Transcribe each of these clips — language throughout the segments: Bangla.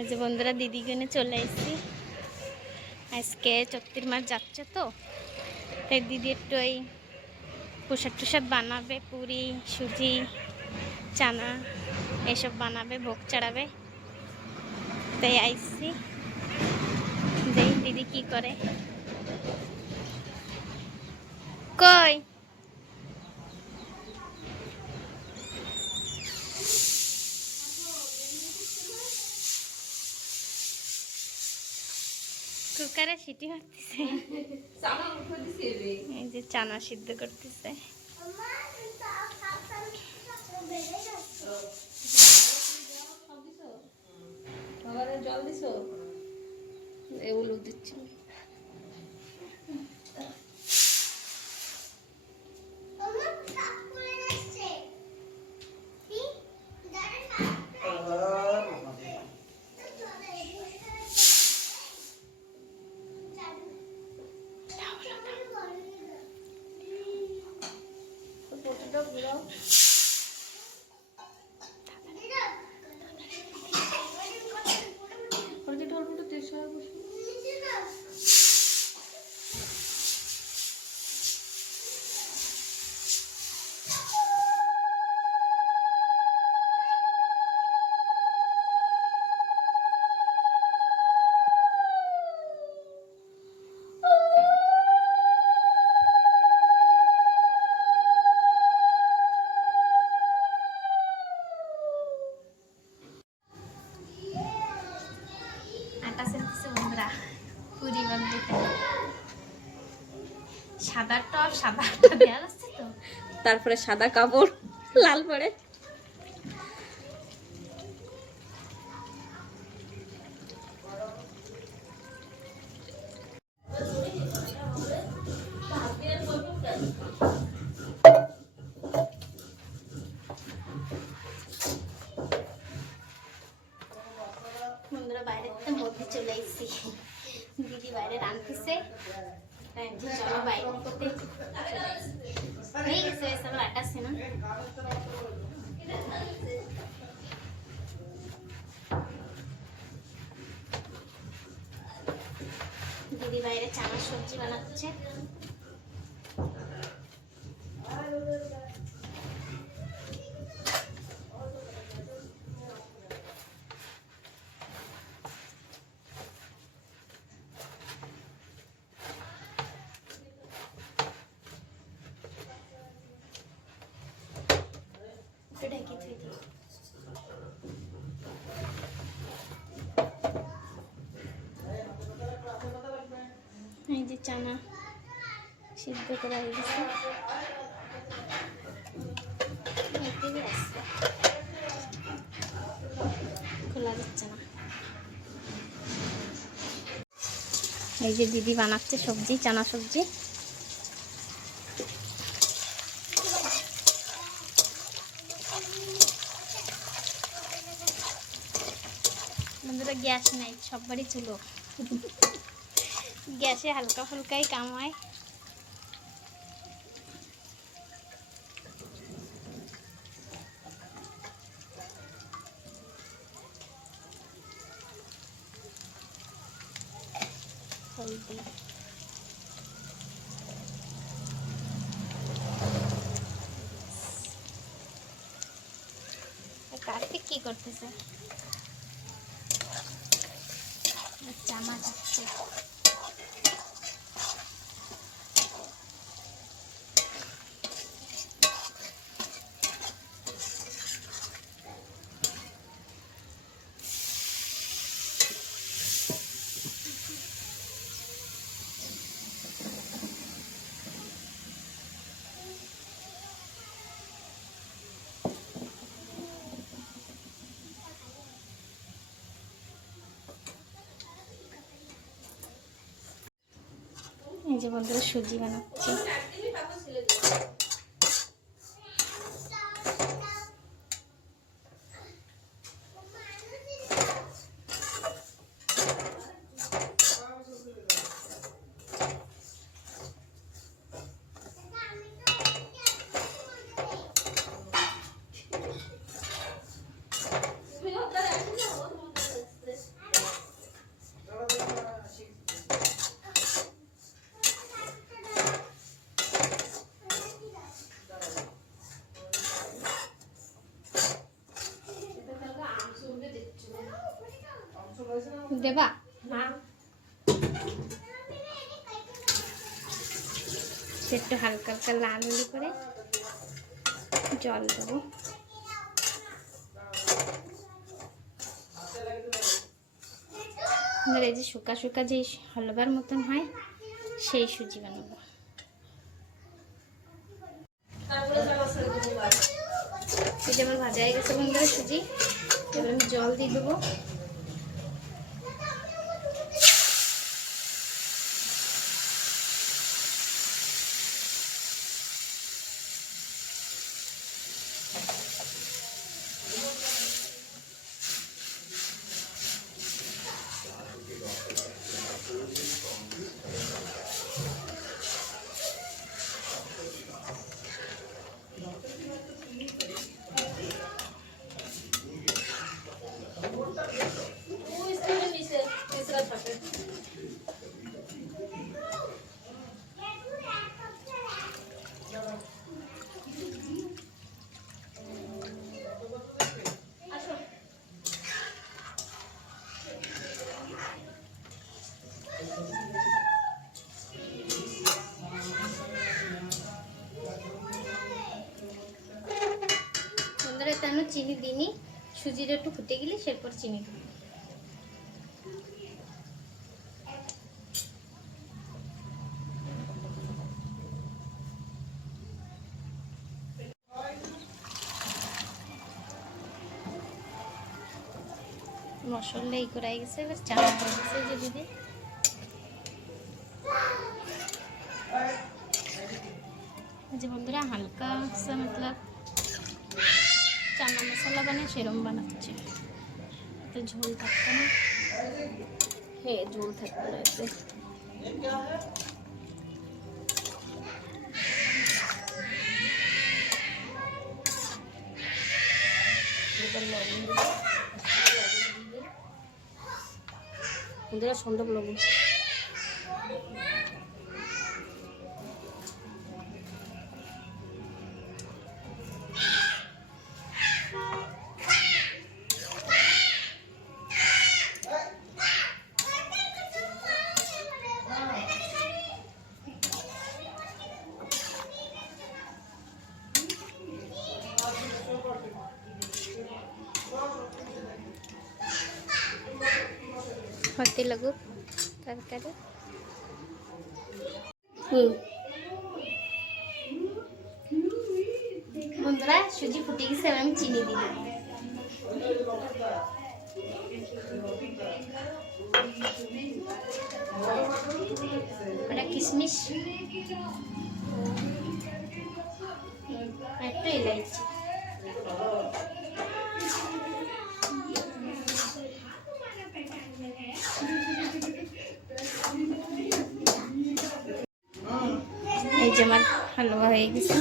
এই যে বন্ধুরা দিদিগণে চলে এসেছি। আজকে ৩৪ মাস যাচ্ছে তো, তাই দিদি একটু ওই প্রসাদ টুসাদ বানাবে, পুরি সুজি চানা এসব বানাবে, ভোগ চড়াবে, তাই আইসি। দেখ দিদি কি করে। কই কুকারে সিটি মারতেছে, এই যে চানা সিদ্ধ করতেছে। জল দিছো, এগুলো দিচ্ছি। পুরি বানাতে সাদা টপ সাদাটা দেওয়া আছে তো, তারপরে সাদা কাপড় লাল পরে বন্ধুরা বাইরে মধ্যে চলে এসেছি। দিদি বাইরে রাঁধতেছে, চলো বাইরে করতে হয়ে গেছে, সব আটাছে না। দিদি বাইরে চানার সবজি বানাচ্ছে। এই যে চানা সিদ্ধ করা হয়ে গেছে, খোলা যাচ্ছে না। এই যে দিদি বানাচ্ছে সবজি, চানা সবজি। বন্ধুরা গ্যাস নাই, সব বাড়ি চুলো, গ্যাসে হালকা ফুলকাই কামায়। কার্তিক কি করতেছে? চানা যাচ্ছে। এই যে বন্ধুরা সুজি বানাচ্ছি। দেবা না একটু হালকা হালকা লাল হলে করে জল দেবো। এই যে শুকা শুকা যে হালুয়ার মতন হয় সেই সুজি বানাবো। এই যে আমার ভাজা হয়ে গেছে বন্ধুরা সুজি, এবার আমি জল দিয়ে দেবো। বন্ধুরা তেন চিনি দিইনি, সুজিটা একটু ফুটে গেলে সেরপর চিনি দেবো। মশলা এই করাই গেছে, এবার চানা হয়ে গেছে যে দিদি। যে বন্ধুরা হালকা সা मतलब চানা মশলা বানায় সেরম বানাচ্ছে, তো ঝোল থাকতো না। হ্যাঁ ঝোল থাকবে না এতে। সন্দেহ লবণ হতে লাগুক তরকারি। বন্ধুরা সুজি ফুটে গেছে, এবার আমি চিনি দিয়ে দেবো। ওটা কিশমিশ, একটু ইলাইচি। এই যে আমার হালুয়া হয়ে গেছে।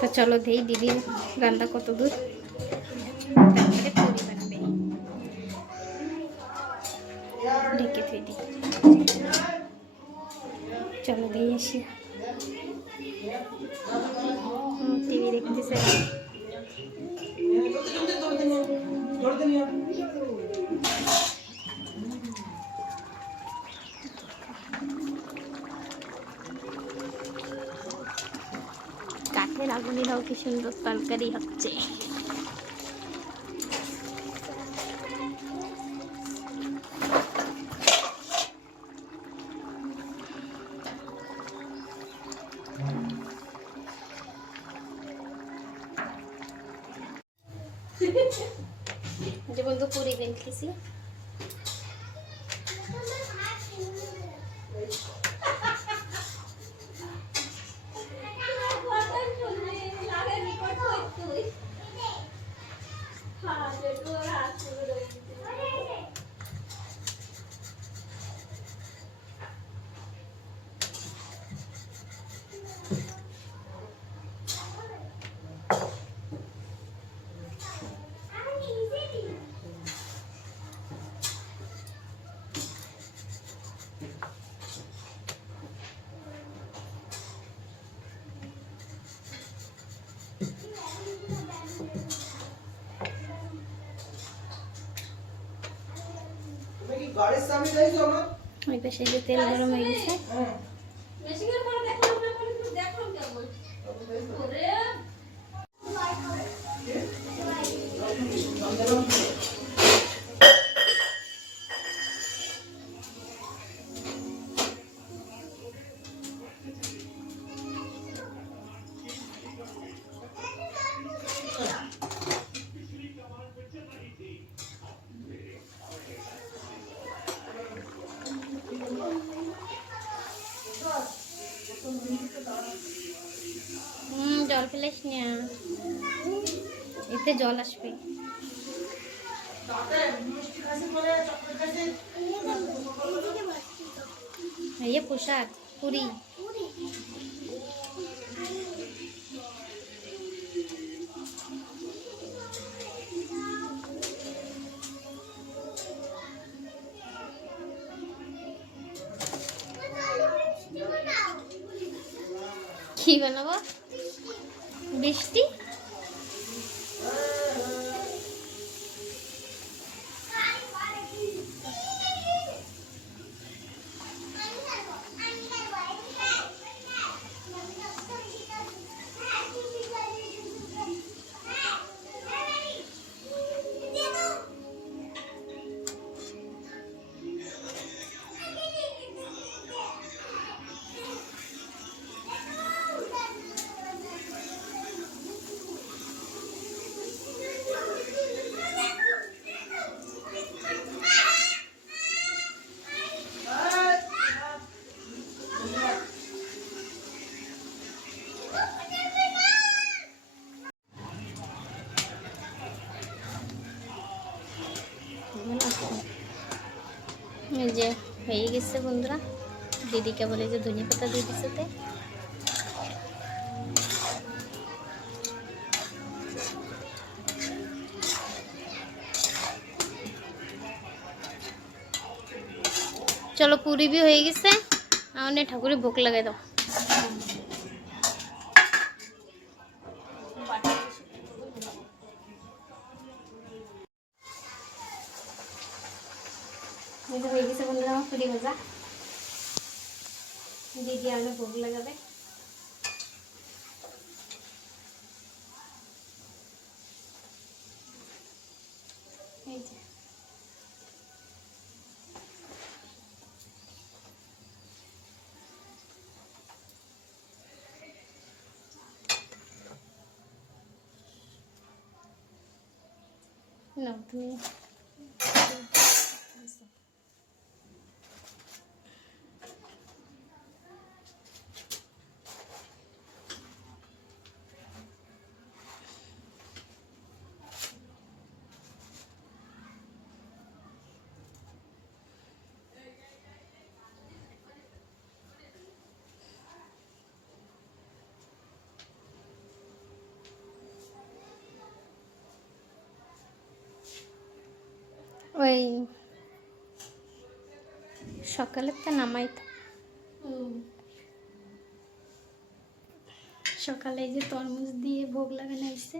তো চলো দেই দিদির রান্না কত দূর, তারপরে পুরি বানাবে, ঢেকে থুই দিই। চলো দিয়ে আসি। টিভি দেখতেছে। কাঠের আগুনেরাও কি সুন্দর তরকারি হচ্ছে। যে বন্ধু পুরি বেলতেছি। ওই পাশে যে তেল গরম হয়ে গেছে। জল ফেলিস না, এতে জল আসবে। ये पोशाक पूरी কি বানাবো? বৃষ্টি এই যে হয়ে গেছে বন্ধুরা। দিদিকে বলে যে ধনিয়া পাতা দিয়ে দিতে। चलो पूरी भी हो गई, हमने ठाकुर भोग लगा दो। बंधुरा पूरी भाजा दीदी आने भोग लगाबे। No, তুমি ওই সকালে তো নামাই তো সকালে যে তরমুজ দিয়ে ভোগ লাগানো হয়েছে।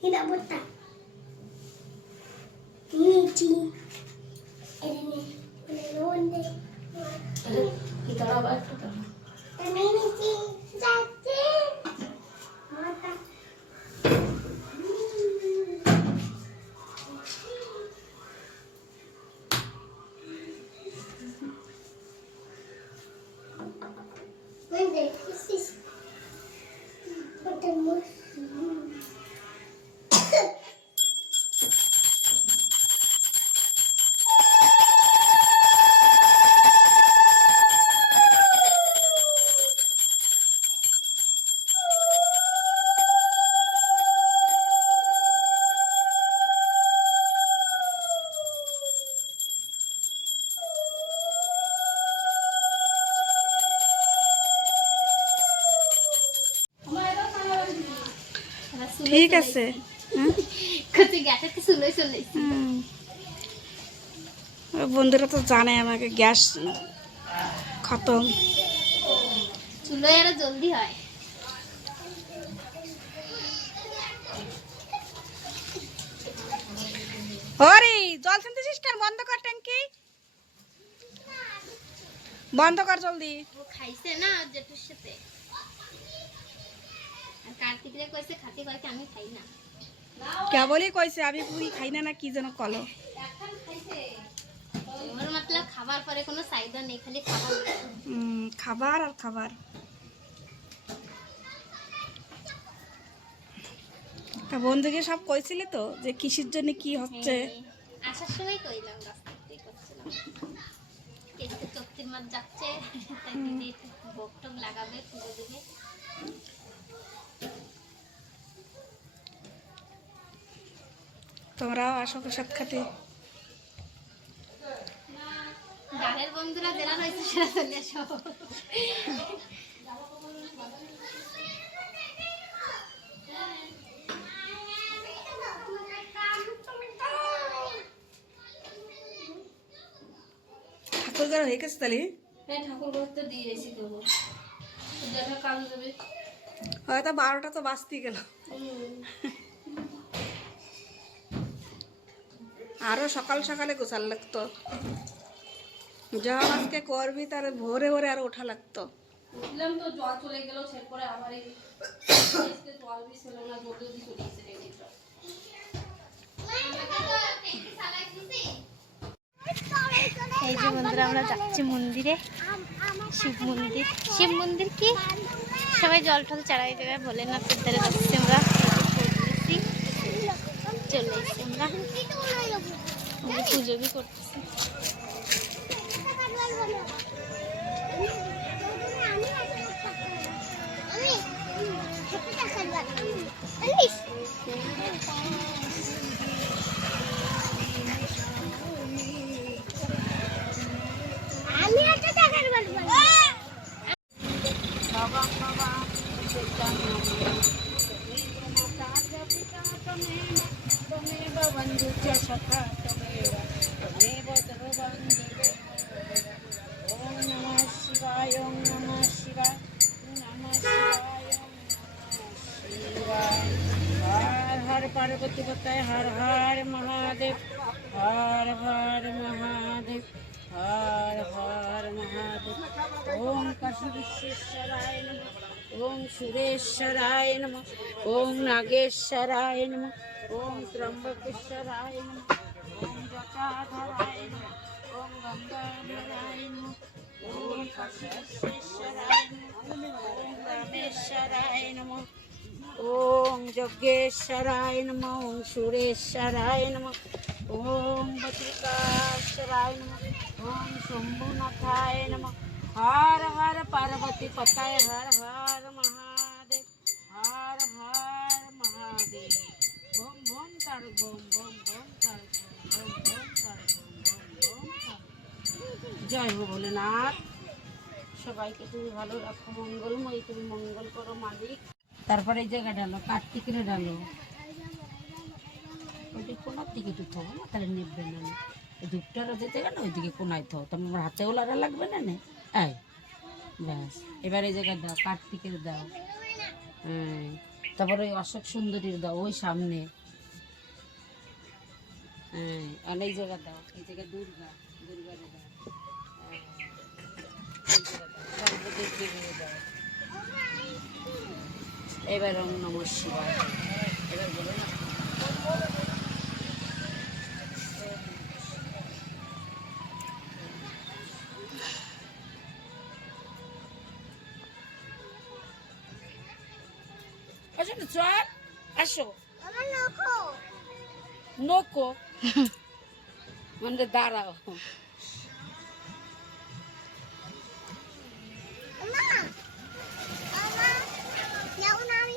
Tidak botak. Ini Ci. Ini londe. Kita rawat kita. Ini Ci. Jati. Mata. Mende, sis. Ketemu. ঠিক আছে। হ্যাঁ কত গ্যাসের চুলোয় চলে এসেছি। বন্ধুরা তো জানে আমাকে গ্যাস খতম। চুলোয় আরো জলদি হয়। হরি জল শুনতেছিস কেন? বন্ধ কর ট্যাঙ্কি, বন্ধ কর জলদি। ও খাইছে না ওর জেঠুর সাথে। আর কার্তিকরে কইছে খাতি কয় কি আমি খাই না। কেবলই কইছে আমি পুরি খাই না, না কি যেন কলো। এখন খাইছে। ওর মতলব খাবার পরে কোনো চাহিদা নেই, খালি খাবার। খাবার আর খাবার। তা বন্ধুকে সব কইছিলি তো যে কিসের জন্য কি হচ্ছে? আসার সময় কইলাম, রাস্তাতেই করছিলাম। কেটে চত্তির মাছ যাচ্ছে, তাই দিদি ভোগ টোগ লাগাবে, পুজো দেবে। তোমরাও আসো প্রসাদ খাতে। গানের বন্ধুরা যারা রয়েছে সেরা চলে আসো। ঠাকুর ঘর হয়ে গেছে তাহলে? হ্যাঁ ঠাকুর ঘর তো দিয়ে রেখেছি দেবো, দেখা কাজ দেবে। হয়তো 12টা তো বাজতেই গেল। আরো সকাল সকালে গোছাল লাগতো। যা আজকে করবি তার ভোরে ভোরে আরো ওঠা লাগতো। উঠলাম তো জল চলে গেল, সেরপরে আবার এই জল বি ছিল না, জলদি চলে এসে রেখেছিল। এই যে বন্ধুরা আমরা যাচ্ছি মন্দিরে, শিব মন্দির। শিব মন্দির কি সবাই জল টল চারাই জায়গায় ভোলেনাথের ধারে যাচ্ছি আমরা। চলে এসছি আমরা, পুজো বি করতেছি। আমি একটা টাকার বলবো। हर पार्वती बताए हर हर महादेव, हर हर महादेव, हर हर महादेव। ओम काशी विश्वेश्वराय नमः, ओम सुरेश्वराय नमः, ओम नागेश्वराय नमः, ओम त्र्यंबकेश्वराय नमः, ओम जटाधराय नमः, ओम गंगाधराय नमः, ओम काशी विश्वेश्वराय नमः, ओम रामेश्वराय नमः, ओम यज्ञेश्वराय नमः, ओम सुरेश्वराय नमः, ओम बद्रिकाश्वराय नमः, ओम शंभुनाथाय नमः। हर हर पार्वती पताय हर हर महादेव, हर हर महादेव। बम बम तार बम बम बम तार बम बम तार बम बम बम तार। जय हो भोलेनाथ। সবাইকে তুমি ভালো রাখো, মঙ্গলময় তুমি মঙ্গল করো মালিক। তারপরে এই জায়গা ডালো, কার্তিকের ডালো, ওইদিকে কোনার দিকে একটু থাকো না, তাহলে নেবে না। এই ধূপটা রোদে জায়গা না, ওইদিকে কোনায় থাও, তোমার আমার হাতেও লাড়া লাগবে না নে। এই ব্যাস, এবার এই জায়গায় দাও, কার্তিকের দাও। হ্যাঁ, তারপরে ওই অশোক সুন্দরীর দাও ওই সামনে। হ্যাঁ, আর এই জায়গা দাও, এই জায়গায় দুর্গারে দাও। হ্যাঁ, এই জায়গা দাও, সর্বদেব দেবীরে দাও। এবার ওম নমঃ শিবায়, এবার বলো না। আসো না, চল আসো। আমার নখো। নকো মানে দাঁড়াও। মা আমার নাও না আমি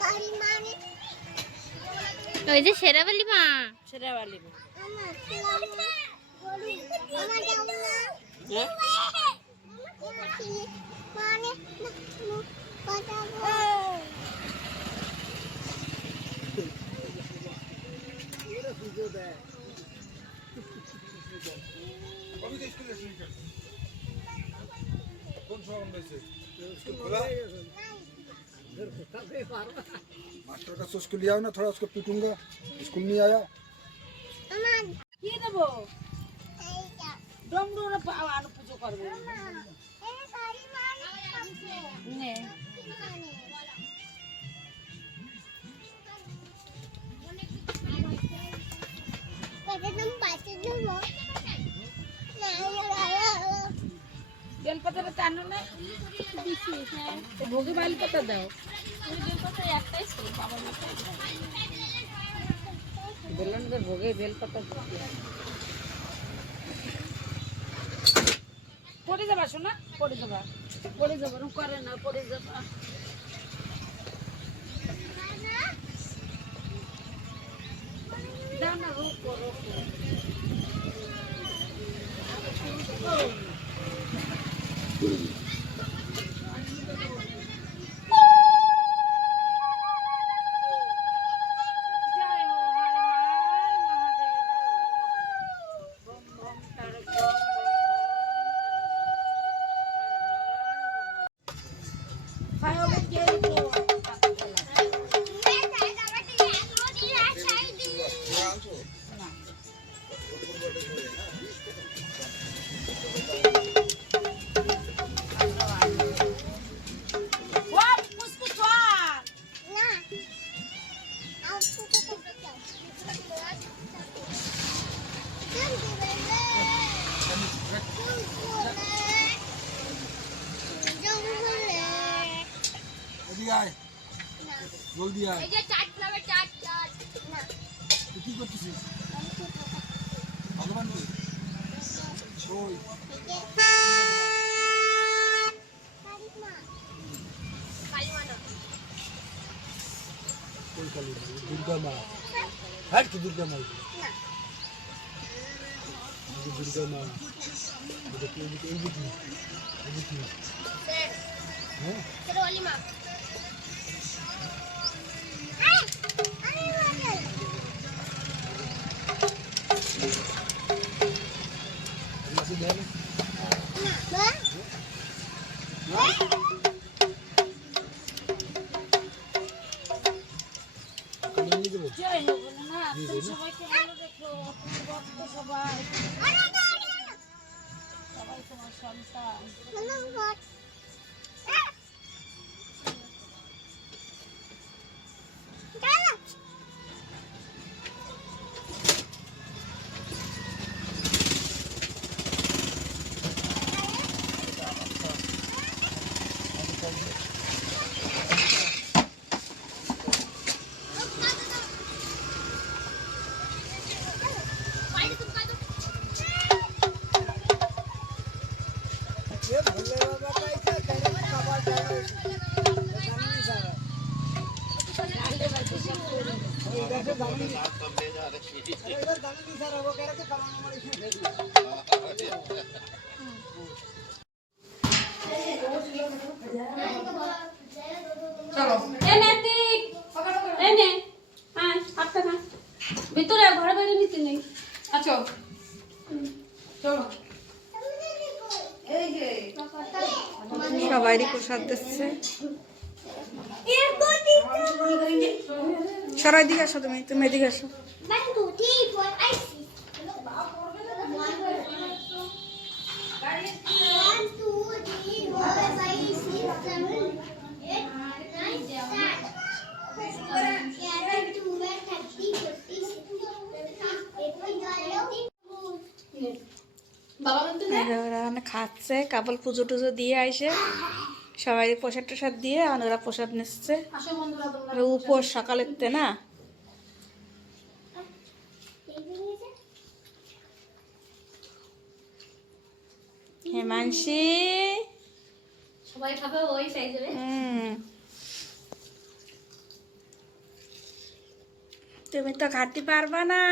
কারি মানে ওই যে শেরাবালি মা, সেটা বলি না। আমার যাও না হ্যাঁ, মানে কথা स्कूल खुला? मास्टर का तो स्कूल लिया ना, थोड़ा उसको पीटूंगा, स्कूल नहीं आया। মামা কি দেবো? এইটা ডমরুরে আর পুজো করবে। এই বাড়ি মানে নে। কতদিন বাঁচে দেবো বেলপাতাটা টানো না? তো ভোগে বেলপাতা দাও। বললাম যে ভোগে বেলপাতা পড়ে যাবা শোনা, পড়ে যাবা, পড়ে যাবা, করে না পড়ে যাবা। দাও না, রোকো রোকো। জয় হো হর হর মহাদেব, বম বম তার বম ফায়ার গেল এদিকে আয়, জলদি আয়। এই যে চাট ফ্লাওয়ার চাট চাট না তুই কি করতেছিস? আমি তো খাবো ভগবান কি? ওই कोई काली माँ, दुर्गा माँ, हट की दुर्गा माँ, ये दुर्गा माँ, ये देखिए हैं? चलो वाली माँ ऐसे ले ले, कमी नहीं देबो। জয় হো বলে না, তুমি সবাইকে ভালো রেখো, তুমি ভক্ত সবাই, সবাই তোমার সন্তান। ये भोले बाबा का ऐसा करे बाबा जाना नहीं सारा इधर से दाम नहीं इधर दाम नहीं सारा वो कह रहे थे कमाना हमारे इसमें भेज दिया চলো এ নেতিক এই নে হ্যাঁ হাতটা না ভিতরে ঘরে বাইরে নিতে নেই আচ্ছা চলো সবাইরই প্রসাদ দিচ্ছে। সরাই দিকে আসো, তুমি এদিকে আসো। 1 2 3 4 5 6 1 2 3 4 5 6 7 8 9 10 ওরা মানে খাচ্ছে, কেবল পুজো টুজো দিয়ে আইসে সবাই প্রসাদ টসাদ দিয়ে আর ওরা প্রসাদ নিচ্ছে। আসো বন্ধুরা তোমরা ওরা উপোস সকালের তে না। হেমাংশী সবাই খাবে ওই সাইজে তুমি তো খাতে পারবা না।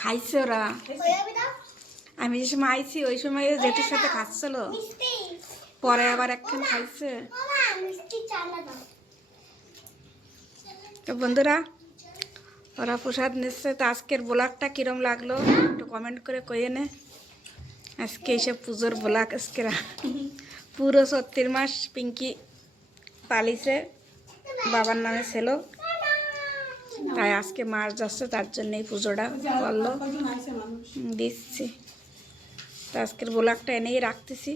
খাইছে ওরা। হয়ে যাবে দাও আমি যে সময় আইছি ওই সময় ও জেঠির সাথে খাচ্ছিল, মিষ্টি পরে আবার একখান খাইছে। মামা মিষ্টি চালা দাও তো বন্ধুরা, ওরা প্রসাদ নিচ্ছে। তো আজকের ব্লগটা কিরম লাগলো একটু কমেন্ট করে কইয়ে নে। আজকে এইসব পুজোর ব্লগ আজকে পুরো 36 মাস পিঙ্কি পালিছে, বাবার নামে ছিল, তাই আজকে মাস যাচ্ছে, তার জন্য এই পুজোটা করলো দিচ্ছি। তো আজকের ব্লগটা এনেই রাখতেছি।